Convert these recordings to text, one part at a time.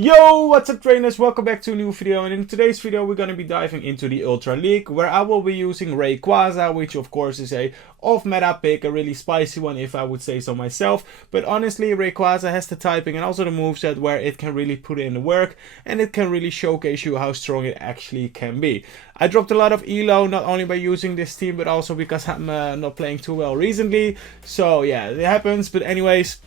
Yo, what's up trainers, welcome back to a new video, and in today's video we're going to be diving into the Ultra League, where I will be using Rayquaza, which of course is a off-meta pick, a really spicy one if I would say so myself, but honestly Rayquaza has the typing and also the moveset where it can really put in the work, and it can really showcase you how strong it actually can be. I dropped a lot of elo, not only by using this team, but also because I'm not playing too well recently, so yeah, it happens, but anyways,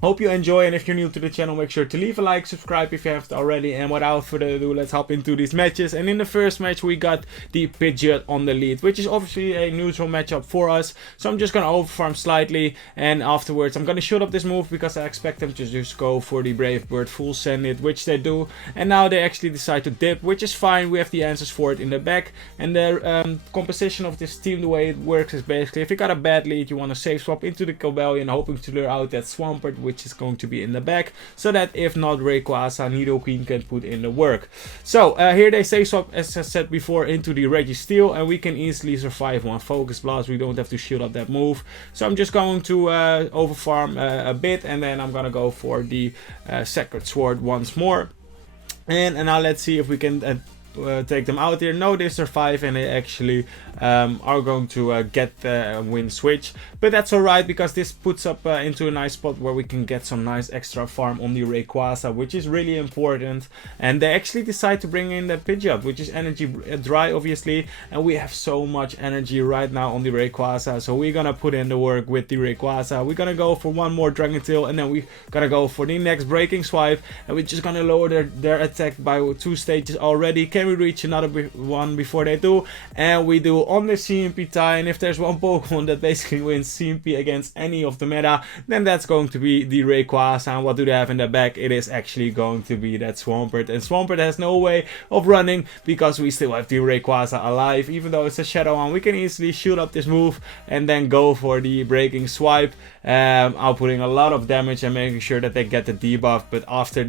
hope you enjoy, and if you're new to the channel, make sure to leave a like, subscribe if you haven't already, and without further ado, let's hop into these matches. And in the first match we got the Pidgeot on the lead, which is obviously a neutral matchup for us, so I'm just gonna overfarm slightly, and afterwards I'm gonna shoot up this move because I expect them to just go for the Brave Bird full send it, which they do, and now they actually decide to dip, which is fine. We have the answers for it in the back, and the composition of this team, the way it works is basically if you got a bad lead, you want to safe swap into the Cobalion, hoping to lure out that Swampert, which is going to be in the back, so that if not Rayquaza, Nidoqueen can put in the work. So here they say swap, as I said before, into the Registeel, and we can easily survive one Focus Blast. We don't have to shield up that move, so I'm just going to overfarm a bit, and then I'm gonna go for the Sacred Sword once more, and now let's see if we can take them out here. No, they survive, and they actually are going to get the win switch, but that's alright because this puts up into a nice spot where we can get some nice extra farm on the Rayquaza, which is really important. And they actually decide to bring in the Pidgeot, which is energy dry obviously, and we have so much energy right now on the Rayquaza, so we're gonna put in the work with the Rayquaza. We're gonna go for one more Dragon Tail, and then we're gonna go for the next Breaking Swipe, and we're just gonna lower their attack by 2 stages already. Can we reach another one before they do? And we do on the CMP tie, and if there's one Pokemon that basically wins CMP against any of the meta, then that's going to be the Rayquaza. And what do they have in the back? It is actually going to be that Swampert, and Swampert has no way of running because we still have the Rayquaza alive. Even though it's a Shadow one, we can easily shoot up this move and then go for the Breaking Swipe, outputting a lot of damage and making sure that they get the debuff. But after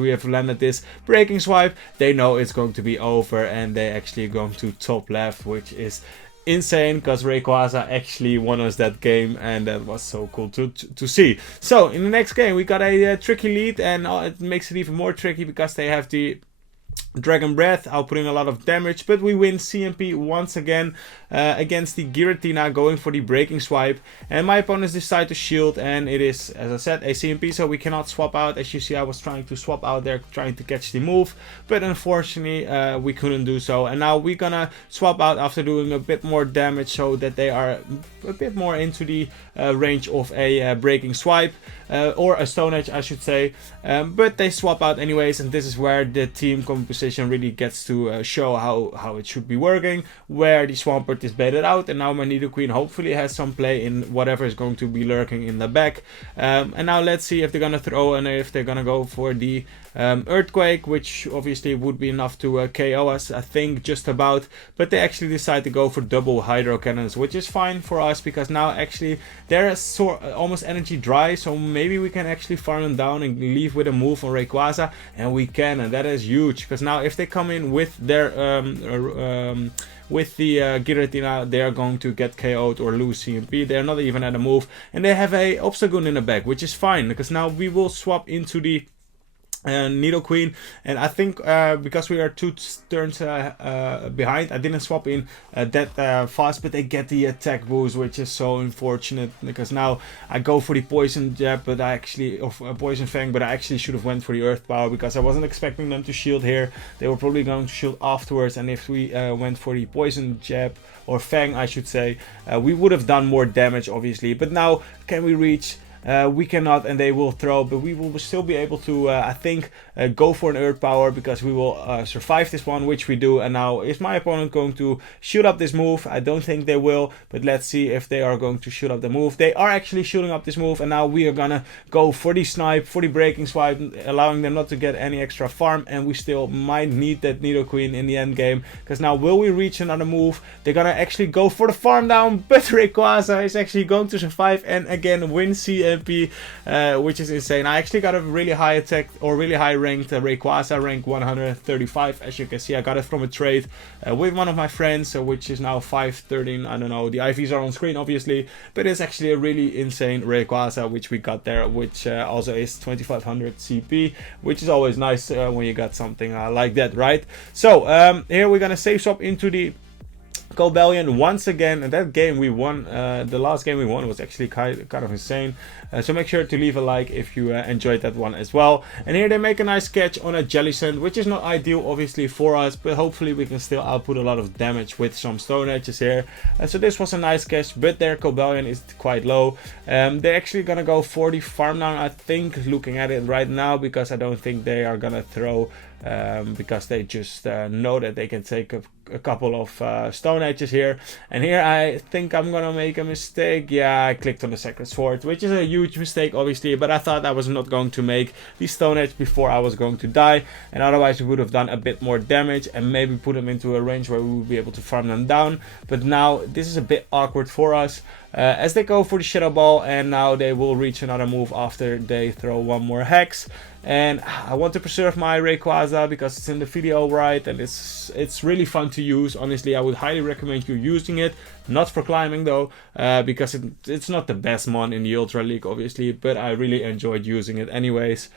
we have landed this Breaking Swipe, they know it's going to be over, and they actually going to top left, which is insane because Rayquaza actually won us that game, and that was so cool to see. So in the next game we got a tricky lead, and it makes it even more tricky because they have the Dragon Breath outputting a lot of damage, but we win CMP once again against the Giratina, going for the Breaking Swipe, and my opponents decide to shield, and it is, as I said, a CMP, so we cannot swap out. As you see, I was trying to swap out there, trying to catch the move, but unfortunately we couldn't do so, and now we're gonna swap out after doing a bit more damage so that they are a bit more into the range of a Breaking Swipe, or a Stone Edge I should say, but they swap out anyways, and this is where the team composition really gets to show how it should be working, where the Swampert is baited out, and now my Nidoqueen hopefully has some play in whatever is going to be lurking in the back. And now let's see if they're gonna throw, and if they're gonna go for the Earthquake, which obviously would be enough to KO us, I think, just about, but they actually decide to go for double Hydro Cannons, which is fine for us because now actually they're almost energy dry, so maybe we can actually farm them down and leave with a move on Rayquaza, and we can, and that is huge because now if they come in with their with the Giratina, they are going to get KO'd or lose CMP. They're not even at a move, and they have a Obstagoon in the back, which is fine because now we will swap into the Nidoqueen, and I think because we are 2 turns behind, I didn't swap in that fast, but they get the attack boost, which is so unfortunate because now I go for the Poison Jab, but I actually, or Poison Fang, but I actually should have went for the Earth Power because I wasn't expecting them to shield here. They were probably going to shield afterwards, and if we went for the Poison Jab, or Fang I should say, we would have done more damage obviously. But now can we reach? We cannot, and they will throw, but we will still be able to, I think, go for an Earth Power because we will survive this one, which we do. And now is my opponent going to shoot up this move? I don't think they will, but let's see if they are going to shoot up the move. They are actually shooting up this move, and now we are gonna go for the Snipe, for the Breaking Swipe, allowing them not to get any extra farm, and we still might need that Nidoqueen in the end game, because now will we reach another move? They're gonna actually go for the farm down, but Rayquaza is actually going to survive and again win CMP. MP, which is insane. I actually got a really high attack or really high ranked Rayquaza, rank 135. As you can see, I got it from a trade with one of my friends, which is now 513. I don't know, the IVs are on screen obviously, but it's actually a really insane Rayquaza which we got there, which also is 2500 CP, which is always nice when you got something like that, right? So here we're gonna save swap into the Cobalion once again, and that game we won, the last game we won was actually kind of insane. So make sure to leave a like if you enjoyed that one as well. And here they make a nice catch on a Jellicent, which is not ideal obviously for us, but hopefully we can still output a lot of damage with some Stone Edges here. So this was a nice catch, but their Cobalion is quite low. They're actually gonna go for the farm down, I think, looking at it right now, because I don't think they are gonna throw, because they just know that they can take a couple of Stone Edges here. And here I think I'm gonna make a mistake. Yeah, I clicked on the Sacred Sword, which is a huge mistake obviously, but I thought I was not going to make the Stone Edge before I was going to die, and otherwise we would have done a bit more damage and maybe put them into a range where we would be able to farm them down. But now this is a bit awkward for us, as they go for the Shadow Ball, and now they will reach another move after they throw one more Hex. And I want to preserve my Rayquaza because it's in the video, right? And it's really fun to use. Honestly, I would highly recommend you using it. Not for climbing though, because it's not the best mon in the Ultra League obviously, but I really enjoyed using it anyways.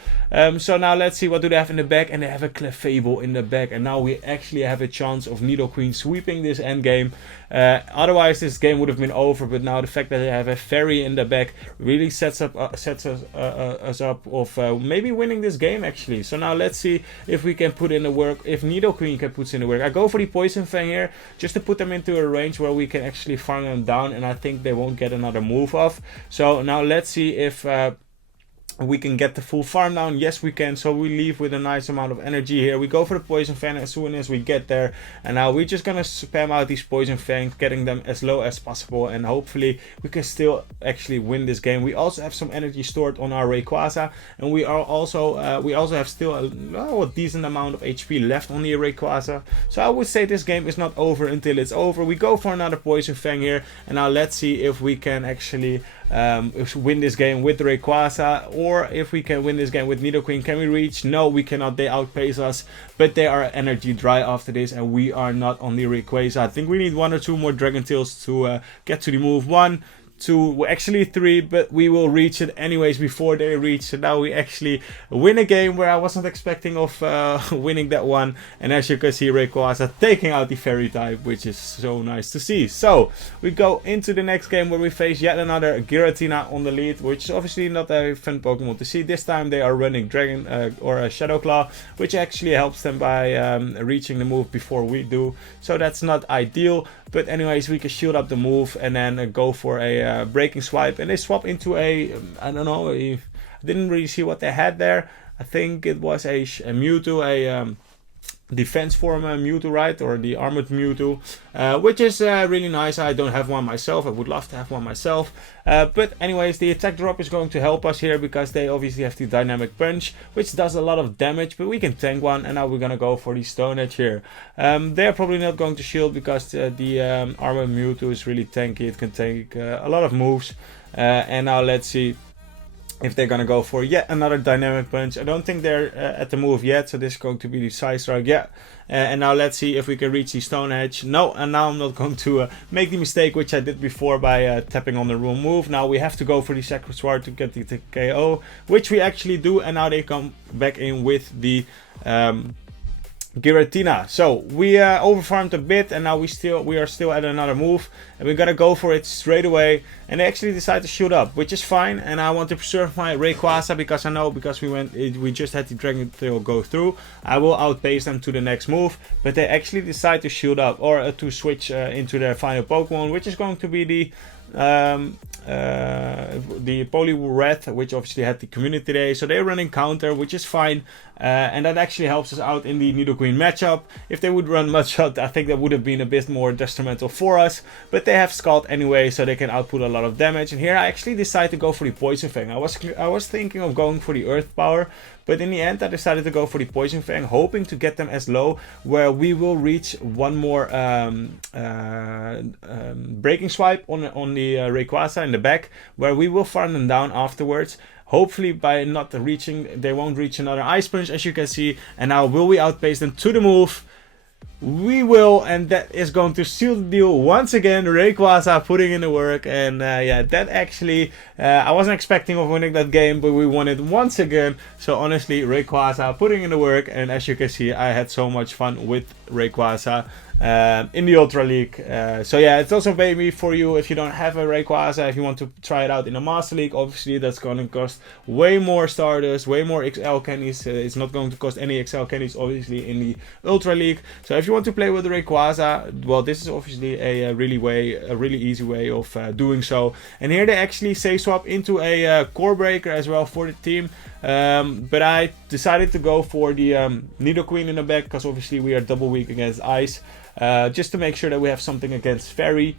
So now let's see, what do they have in the back? And they have a Clefable in the back, and now we actually have a chance of Nidoqueen sweeping this end game. Otherwise this game would have been over, but now the fact that they have a Fairy in the back really sets us up of maybe winning this game actually. So now let's see if we can put in the work, if Nidoqueen can put in the work. I go for the Poison Fang here just to put them into a range where we can actually farm them down, and I think they won't get another move off. So now let's see if we can get the full farm down. Yes we can, so we leave with a nice amount of energy here. We go for the Poison Fang as soon as we get there, and now we're just gonna spam out these Poison Fangs, getting them as low as possible, and hopefully we can still actually win this game. We also have some energy stored on our Rayquaza, and we also have still a decent amount of HP left on the Rayquaza. So I would say this game is not over until it's over. We go for another Poison Fang here, and now let's see if we can actually win this game with Rayquaza, or if we can win this game with Nidoqueen. Can we reach? No, we cannot. They outpace us, but they are energy dry after this, and we are not on the Rayquaza. I think we need 1 or 2 more Dragon Tails to get to the move. 1, 2, actually 3, but we will reach it anyways before they reach. So now we actually win a game where I wasn't expecting of winning that one. And as you can see, Rayquaza taking out the Fairy type, which is so nice to see. So we go into the next game where we face yet another Giratina on the lead, which is obviously not a fun Pokemon to see. This time they are running Dragon or a Shadow Claw, which actually helps them by reaching the move before we do. So that's not ideal. But anyways, we can shield up the move and then go for a breaking swipe, and they swap into a I don't know, I didn't really see what they had there. I think it was a Mewtwo, a defense form Mewtwo, right, or the armored Mewtwo, which is really nice. I don't have one myself. I would love to have one myself, but anyways, the attack drop is going to help us here because they obviously have the dynamic punch, which does a lot of damage, but we can tank one. And now we're gonna go for the Stone Edge here. They're probably not going to shield because the armored Mewtwo is really tanky. It can take a lot of moves, and now let's see if they're gonna go for yet another dynamic punch. I don't think they're at the move yet, so this is going to be the side strike. Yeah, and now let's see if we can reach the Stone Edge. No, and now I'm not going to make the mistake which I did before by tapping on the wrong move. Now we have to go for the Sacred Sword to get the KO, which we actually do, and now they come back in with the Giratina. So we overfarmed a bit, and now we are still at another move, and we gotta go for it straight away. And they actually decide to shoot up, which is fine. And I want to preserve my Rayquaza because I know, because we just had the Dragon Tail go through, I will outpace them to the next move. But they actually decide to shoot up, or to switch into their final Pokemon, which is going to be the Poliwhirl Red, which obviously had the community day, so they're running counter, which is fine, and that actually helps us out in the Nidoqueen matchup. If they would run Mudshot, I think that would have been a bit more detrimental for us, but they have Scald anyway, so they can output a lot of damage. And here I actually decided to go for the Poison Fang. I was thinking of going for the Earth Power, but in the end I decided to go for the Poison Fang, hoping to get them as low where we will reach one more Breaking Swipe on the Rayquaza in the back, where we will farm them down afterwards. Hopefully by not reaching, they won't reach another Ice Punch, as you can see. And now will we outpace them to the move? We will, and that is going to seal the deal once again. Rayquaza putting in the work, and yeah, that actually I wasn't expecting of winning that game, but we won it once again. So honestly, Rayquaza putting in the work, and as you can see, I had so much fun with Rayquaza in the Ultra League. So yeah, it's also maybe for you if you don't have a Rayquaza, if you want to try it out in a Master League. Obviously that's going to cost way more Stardust, way more XL candies. It's not going to cost any XL candies obviously in the Ultra League. So if you want to play with the Rayquaza, well, this is obviously a really easy way of doing so. And here they actually say swap into a Core Breaker as well for the team. But I decided to go for the Nidoqueen in the back, because obviously we are double weak against Ice. Just to make sure that we have something against Fairy.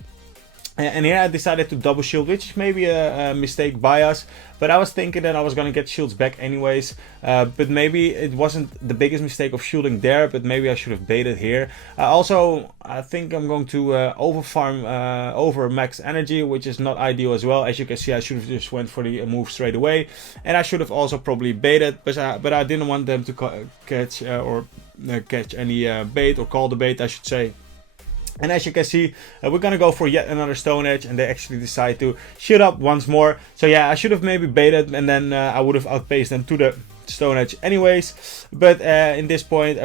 And here I decided to double shield, which is maybe a mistake by us. But I was thinking that I was going to get shields back anyways. But maybe it wasn't the biggest mistake of shielding there, but maybe I should have baited here. Also, I think I'm going to overfarm over max energy, which is not ideal as well. As you can see, I should have just went for the move straight away. And I should have also probably baited, but I didn't want them to catch any bait, or call the bait, I should say. And as you can see, we're gonna go for yet another Stone Edge, and they actually decide to shield up once more. So yeah, I should have maybe baited, and then I would have outpaced them to the Stone Edge anyways. But at this point,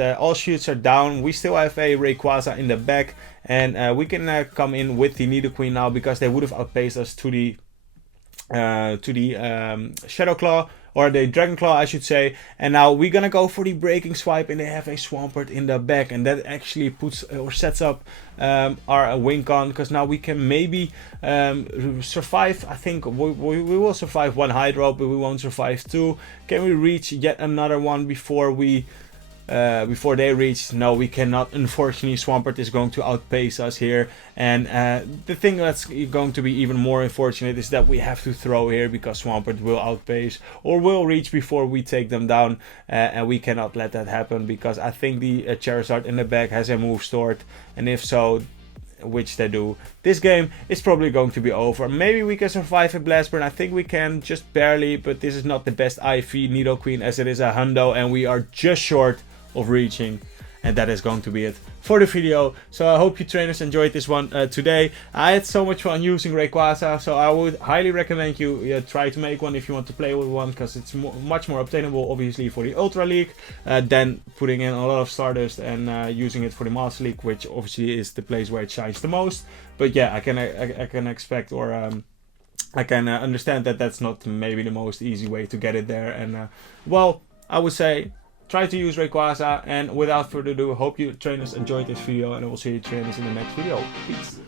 all shields are down. We still have a Rayquaza in the back, and we can come in with the Nidoqueen now, because they would have outpaced us to the Shadow Claw, or the Dragon Claw I should say. And now we're gonna go for the Breaking Swipe, and they have a Swampert in the back, and that actually puts or sets up our win con, because now we can maybe survive. I think we will survive one Hydro, but we won't survive two. Can we reach yet another one before they reach? No, we cannot. Unfortunately, Swampert is going to outpace us here. And the thing that's going to be even more unfortunate is that we have to throw here, because Swampert will outpace or will reach before we take them down. And we cannot let that happen, because I think the Charizard in the back has a move stored. And if so, which they do, this game is probably going to be over. Maybe we can survive a Blast Burn. I think we can, just barely, but this is not the best IV Nidoqueen, as it is a Hundo, and we are just short of reaching. And that is going to be it for the video. So I hope you trainers enjoyed this one today. I had so much fun using Rayquaza, so I would highly recommend you try to make one if you want to play with one, because it's much more obtainable obviously for the Ultra League than putting in a lot of Stardust and using it for the Master League, which obviously is the place where it shines the most. But yeah, I can expect, or I can understand that that's not maybe the most easy way to get it there. And well, I would say try to use Rayquaza, and without further ado, hope you trainers enjoyed this video, and I will see you trainers in the next video. Peace.